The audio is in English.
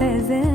fezer